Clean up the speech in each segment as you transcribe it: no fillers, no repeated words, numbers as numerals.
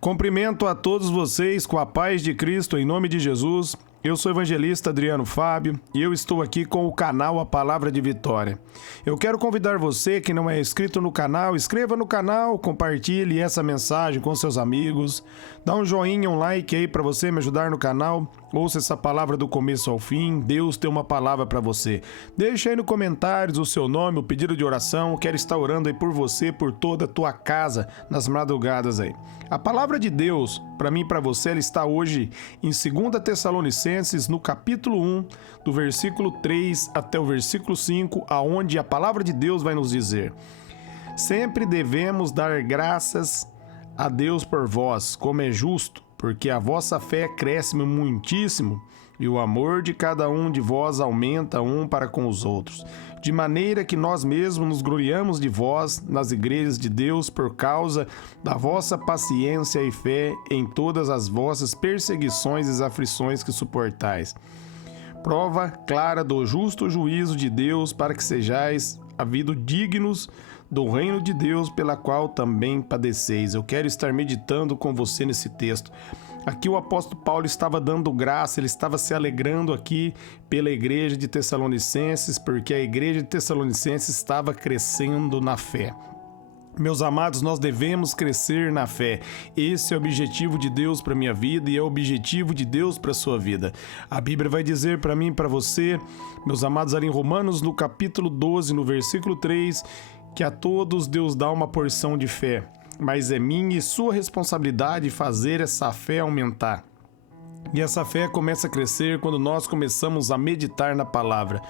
Cumprimento a todos vocês com a paz de Cristo em nome de Jesus. Eu sou o evangelista Adriano Fábio e eu estou aqui com o canal A Palavra de Vitória. Eu quero convidar você que não é inscrito no canal, inscreva no canal, compartilhe essa mensagem com seus amigos, dá um joinha, um like aí para você me ajudar no canal, ouça essa palavra do começo ao fim, Deus tem uma palavra para você. Deixa aí nos comentários o seu nome, o pedido de oração, eu quero estar orando aí por você, por toda a tua casa, nas madrugadas aí. A palavra de Deus, para mim e para você, ela está hoje em 2 Tessalonicenses, no capítulo 1, do versículo 3 até o versículo 5, aonde a palavra de Deus vai nos dizer: sempre devemos dar graças a Deus por vós, como é justo, porque a vossa fé cresce muitíssimo, e o amor de cada um de vós aumenta um para com os outros, de maneira que nós mesmos nos gloriamos de vós nas igrejas de Deus por causa da vossa paciência e fé em todas as vossas perseguições e aflições que suportais. Prova clara do justo juízo de Deus, para que sejais havido dignos do reino de Deus, pela qual também padeceis. Eu quero estar meditando com você nesse texto. Aqui o apóstolo Paulo estava dando graça, ele estava se alegrando aqui pela igreja de Tessalonicenses, porque a igreja de Tessalonicenses estava crescendo na fé. Meus amados, nós devemos crescer na fé. Esse é o objetivo de Deus para a minha vida e é o objetivo de Deus para a sua vida. A Bíblia vai dizer para mim e para você, meus amados, ali em Romanos, no capítulo 12, no versículo 3, que a todos Deus dá uma porção de fé, mas é minha e sua responsabilidade fazer essa fé aumentar. E essa fé começa a crescer quando nós começamos a meditar na palavra.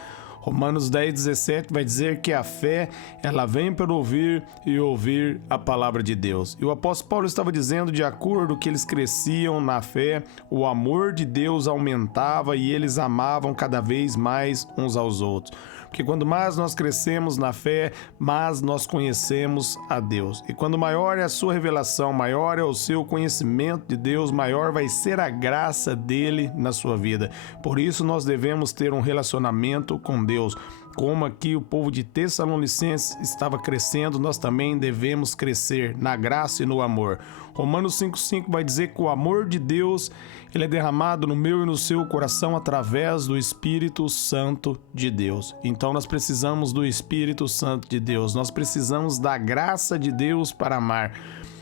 Romanos 10:17 vai dizer que a fé, ela vem pelo ouvir e ouvir a palavra de Deus. E o apóstolo Paulo estava dizendo, de acordo que eles cresciam na fé, o amor de Deus aumentava e eles amavam cada vez mais uns aos outros. Porque quando mais nós crescemos na fé, mais nós conhecemos a Deus. E quando maior é a sua revelação, maior é o seu conhecimento de Deus, maior vai ser a graça dele na sua vida. Por isso nós devemos ter um relacionamento com Deus. Como aqui o povo de Tessalonicenses estava crescendo, nós também devemos crescer na graça e no amor. Romanos 5:5 vai dizer que o amor de Deus, ele é derramado no meu e no seu coração através do Espírito Santo de Deus. Então nós precisamos do Espírito Santo de Deus, nós precisamos da graça de Deus para amar.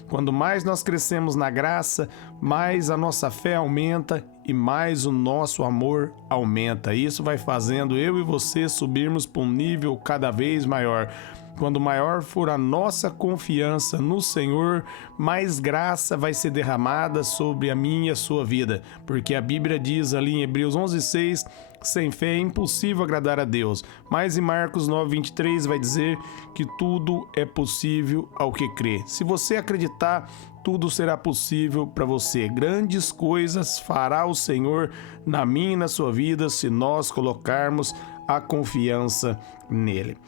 Quando mais nós crescemos na graça, mais a nossa fé aumenta e mais o nosso amor aumenta. Isso vai fazendo eu e você subirmos para um nível cada vez maior. Quando maior for a nossa confiança no Senhor, mais graça vai ser derramada sobre a minha e a sua vida. Porque a Bíblia diz ali em Hebreus 11:6, sem fé é impossível agradar a Deus. Mas em Marcos 9:23 vai dizer que tudo é possível ao que crê. Se você acreditar, tudo será possível para você. Grandes coisas fará o Senhor na minha e na sua vida se nós colocarmos a confiança nele.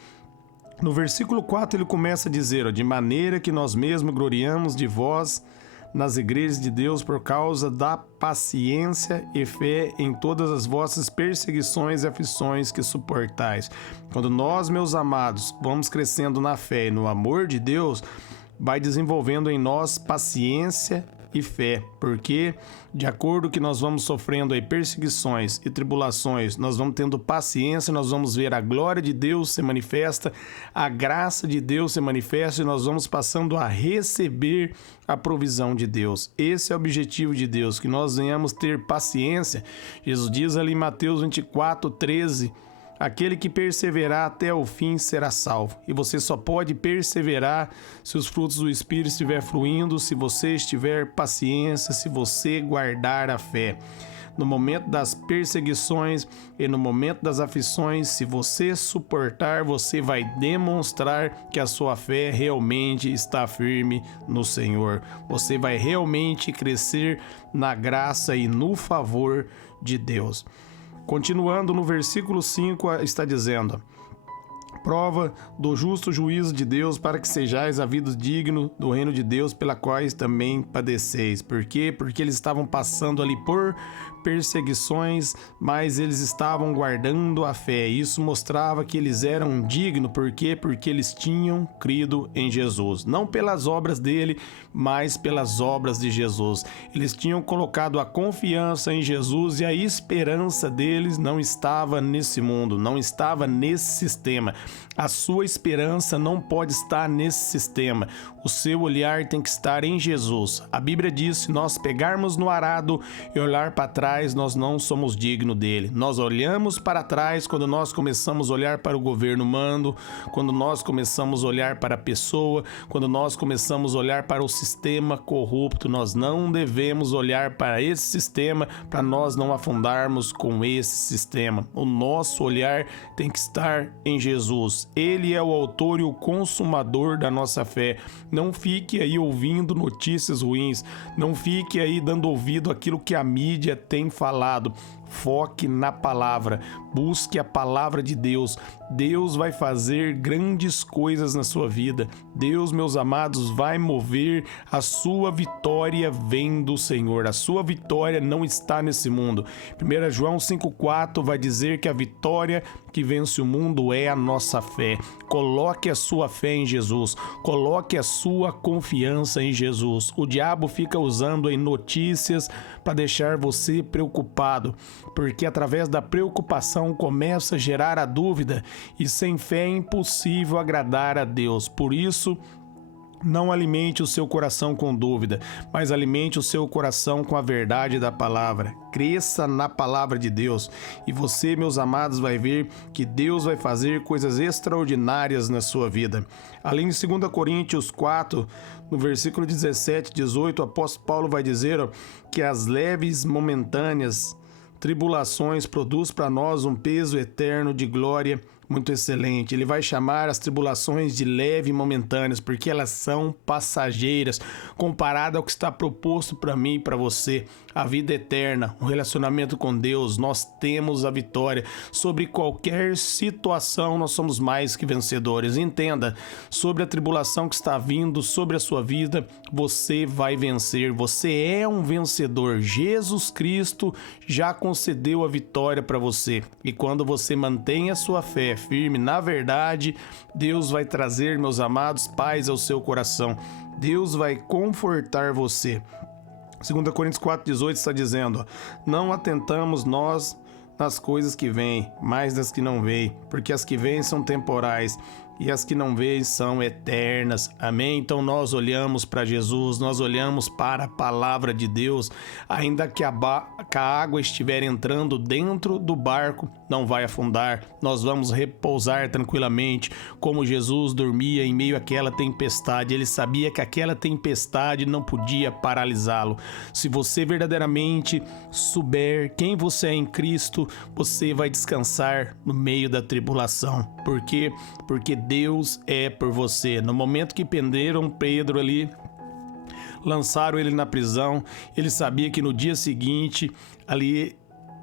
No versículo 4 ele começa a dizer, de maneira que nós mesmos gloriamos de vós nas igrejas de Deus por causa da paciência e fé em todas as vossas perseguições e aflições que suportais. Quando nós, meus amados, vamos crescendo na fé e no amor de Deus, vai desenvolvendo em nós paciência e fé, porque de acordo que nós vamos sofrendo aí perseguições e tribulações, nós vamos tendo paciência, nós vamos ver a glória de Deus se manifesta, a graça de Deus se manifesta e nós vamos passando a receber a provisão de Deus. Esse é o objetivo de Deus, que nós venhamos ter paciência. Jesus diz ali em Mateus 24:13, aquele que perseverar até o fim será salvo. E você só pode perseverar se os frutos do Espírito estiver fluindo, se você estiver paciência, se você guardar a fé. No momento das perseguições e no momento das aflições, se você suportar, você vai demonstrar que a sua fé realmente está firme no Senhor. Você vai realmente crescer na graça e no favor de Deus. Continuando no versículo 5 está dizendo, prova do justo juízo de Deus, para que sejais havidos digno do reino de Deus, pela quais também padeceis. Por quê? Porque eles estavam passando ali por perseguições, mas eles estavam guardando a fé. Isso mostrava que eles eram dignos. Por quê? Porque eles tinham crido em Jesus. Não pelas obras dele, mas pelas obras de Jesus. Eles tinham colocado a confiança em Jesus e a esperança deles não estava nesse mundo, não estava nesse sistema. A sua esperança não pode estar nesse sistema. O seu olhar tem que estar em Jesus. A Bíblia diz: se nós pegarmos no arado e olhar para trás, nós não somos dignos dele. Nós olhamos para trás quando nós começamos a olhar para o governo humano, quando nós começamos a olhar para a pessoa, quando nós começamos a olhar para o sistema corrupto. Nós não devemos olhar para esse sistema para nós não afundarmos com esse sistema. O nosso olhar tem que estar em Jesus. Ele é o autor e o consumador da nossa fé. Não fique aí ouvindo notícias ruins, não fique aí dando ouvido àquilo que a mídia tem falado. Foque na palavra, busque a palavra de Deus. Deus vai fazer grandes coisas na sua vida. Deus, meus amados, vai mover. A sua vitória vem do Senhor. A sua vitória não está nesse mundo. 1 João 5,4 vai dizer que a vitória que vence o mundo é a nossa fé. Coloque a sua fé em Jesus. Coloque a sua confiança em Jesus. O diabo fica usando aí notícias para deixar você preocupado, porque através da preocupação começa a gerar a dúvida, e sem fé é impossível agradar a Deus. Por isso, não alimente o seu coração com dúvida, mas alimente o seu coração com a verdade da palavra. Cresça na palavra de Deus e você, meus amados, vai ver que Deus vai fazer coisas extraordinárias na sua vida. Além de 2 Coríntios 4, no versículo 17 e 18, o apóstolo Paulo vai dizer que as leves, momentâneas tribulações produz para nós um peso eterno de glória muito excelente. Ele vai chamar as tribulações de leve e momentâneas, porque elas são passageiras, comparado ao que está proposto para mim e para você. A vida eterna, o relacionamento com Deus, nós temos a vitória. Sobre qualquer situação, nós somos mais que vencedores. Entenda, sobre a tribulação que está vindo sobre a sua vida, você vai vencer. Você é um vencedor. Jesus Cristo já concedeu a vitória para você. E quando você mantém a sua fé firme na verdade, Deus vai trazer, meus amados, paz ao seu coração. Deus vai confortar você. 2 Coríntios 4,18 está dizendo: não atentamos nós nas coisas que vêm, mas nas que não vêm, porque as que vêm são temporais e as que não vêm são eternas. Amém? Então nós olhamos para Jesus, nós olhamos para a palavra de Deus. Ainda que a água estiver entrando dentro do barco, não vai afundar. Nós vamos repousar tranquilamente, como Jesus dormia em meio àquela tempestade. Ele sabia que aquela tempestade não podia paralisá-lo. Se você verdadeiramente souber quem você é em Cristo, você vai descansar no meio da tribulação. Por quê? Porque Deus é por você. No momento que prenderam Pedro ali, lançaram ele na prisão, ele sabia que no dia seguinte ali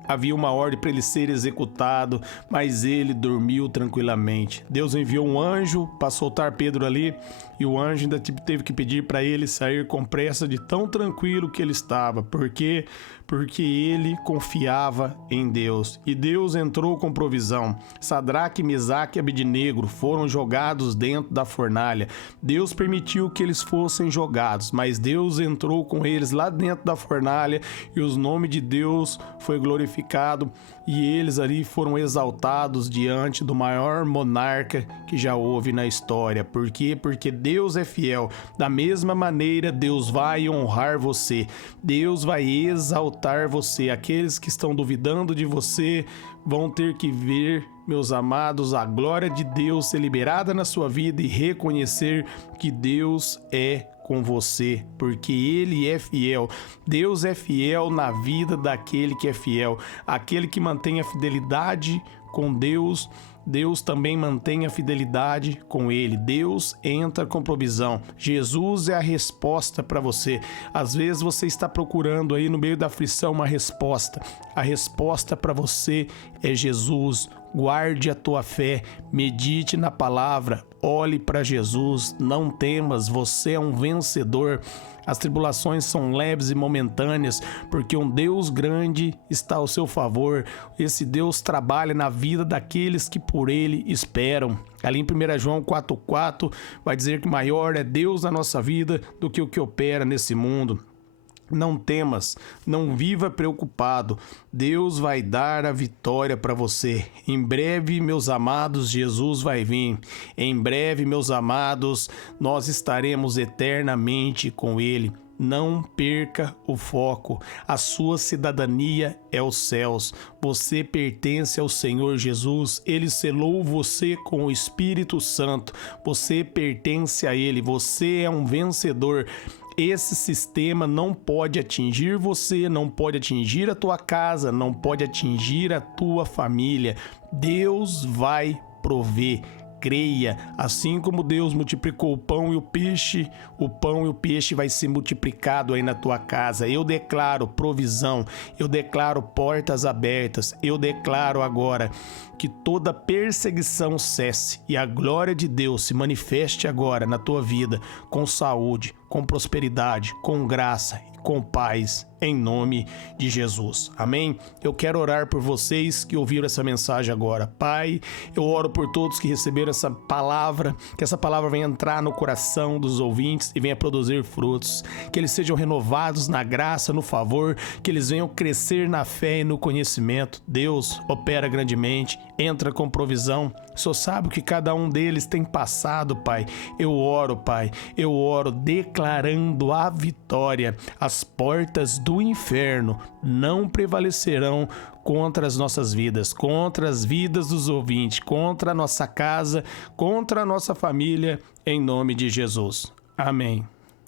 havia uma ordem para ele ser executado, mas ele dormiu tranquilamente. Deus enviou um anjo para soltar Pedro ali, e o anjo ainda teve que pedir para ele sair com pressa, de tão tranquilo que ele estava. Por quê? Porque ele confiava em Deus. E Deus entrou com provisão. Sadraque, Mesaque e Abednego foram jogados dentro da fornalha. Deus permitiu que eles fossem jogados, mas Deus entrou com eles lá dentro da fornalha, e o nome de Deus foi glorificado, e eles ali foram exaltados diante do maior monarca que já houve na história. Por quê? Porque Deus é fiel. Da mesma maneira, Deus vai honrar você. Deus vai exaltar você. Aqueles que estão duvidando de você vão ter que ver, meus amados, a glória de Deus ser liberada na sua vida e reconhecer que Deus é com você, porque Ele é fiel. Deus é fiel na vida daquele que é fiel. Aquele que mantém a fidelidade com Deus, Deus também mantém a fidelidade com Ele. Deus entra com provisão. Jesus é a resposta para você. Às vezes você está procurando aí no meio da aflição uma resposta. A resposta para você é Jesus. guarde a tua fé, medite na palavra, olhe para Jesus, não temas, você é um vencedor. As tribulações são leves e momentâneas, porque um Deus grande está ao seu favor. Esse Deus trabalha na vida daqueles que por Ele esperam. Ali em 1 João 4,4 vai dizer que maior é Deus na nossa vida do que o que opera nesse mundo. Não temas, não viva preocupado, Deus vai dar a vitória para você. Em breve, meus amados, Jesus vai vir. Em breve, meus amados, nós estaremos eternamente com Ele. Não perca o foco. A sua cidadania é os céus. Você pertence ao Senhor Jesus. Ele selou você com o Espírito Santo. Você pertence a Ele. Você é um vencedor. Esse sistema não pode atingir você, não pode atingir a tua casa, não pode atingir a tua família. Deus vai prover. Creia, assim como Deus multiplicou o pão e o peixe vai ser multiplicado aí na tua casa. Eu declaro provisão, eu declaro portas abertas, eu declaro agora que toda perseguição cesse e a glória de Deus se manifeste agora na tua vida com saúde, com prosperidade, com graça e com paz, em nome de Jesus. Amém? Eu quero orar por vocês que ouviram essa mensagem agora. Pai, eu oro por todos que receberam essa palavra, que essa palavra venha entrar no coração dos ouvintes e venha produzir frutos, que eles sejam renovados na graça, no favor, que eles venham crescer na fé e no conhecimento. Deus opera grandemente, entra com provisão. O Senhor sabe o que cada um deles tem passado, Pai. Eu oro, Pai, eu oro declarando a vitória. As portas do inferno não prevalecerão contra as nossas vidas, contra as vidas dos ouvintes, contra a nossa casa, contra a nossa família, em nome de Jesus. Amém.